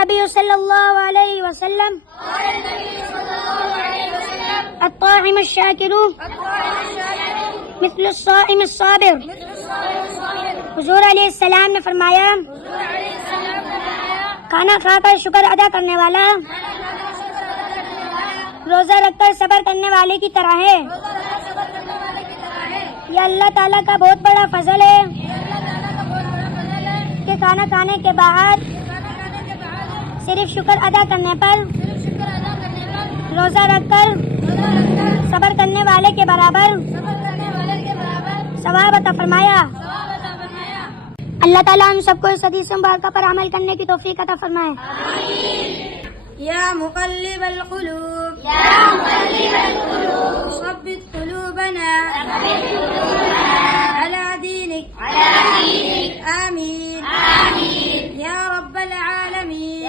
النبي صلى الله عليه وسلم الطاعم الشاكر مثل الصائم الصابر. حضور علیہ السلام نے فرمایا کھانا کھا کر شکر ادا کرنے والا روزہ رکھ کر صبر کرنے والے کی طرح ہے. یہ اللہ تعالیٰ کا بہت بڑا فضل ہے کہ کھانا کھانے کے بعد صرف شکر ادا کرنے پر روزہ رکھ کر صبر کرنے والے کے برابر ثواب عطا فرمایا. اللہ تعالیٰ ہم سب کو اس حدیث مبارکہ پر عمل کرنے کی توفیق عطا فرمائے. یا مقلب القلوب ثبت قلوبنا على دينك آمين یا رب العالمین.